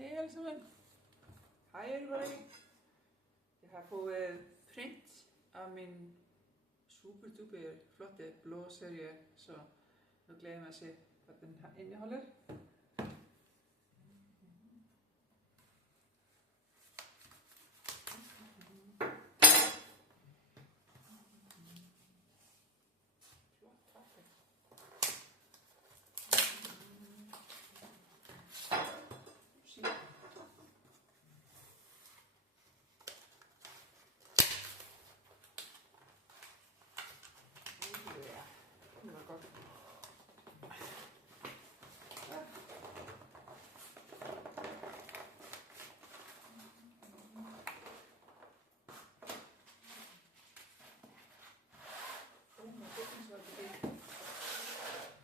Hej alle sammen. Hej everybody. Jeg har fået print af min super duper flotte blå serie, så nu glæder jeg mig at se, hvad den her indeholder. Det var godt.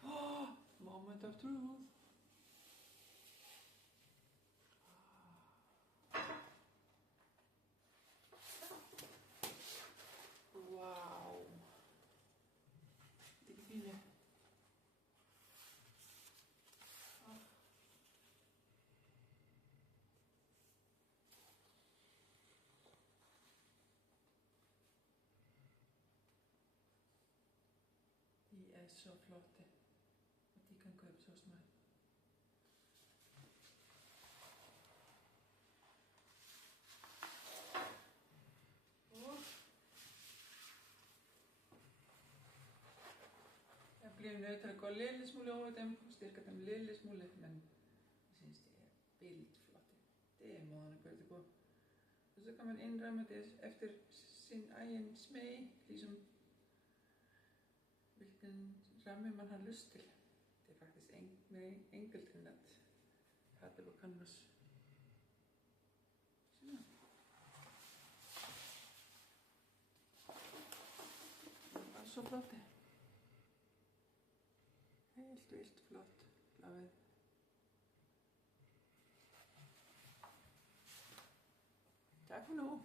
Oh, moment of truth. Wow. Det er vildt. De er så flotte, og de kan købes hos mig. Jeg bliver nødt til at gå lidt smule over dem, og styrke dem lidt smule, men jeg synes, det er vildt flotte. Det er måden at gøre det på. Og så kan man indrømme det efter sin egen smag, ligesom hvilken ramme man har lyst til. Det er faktisk mere enkelt end at have det på canvas. Sådan. Det var så flot det. Helt vildt flot lavet. Tak for nu.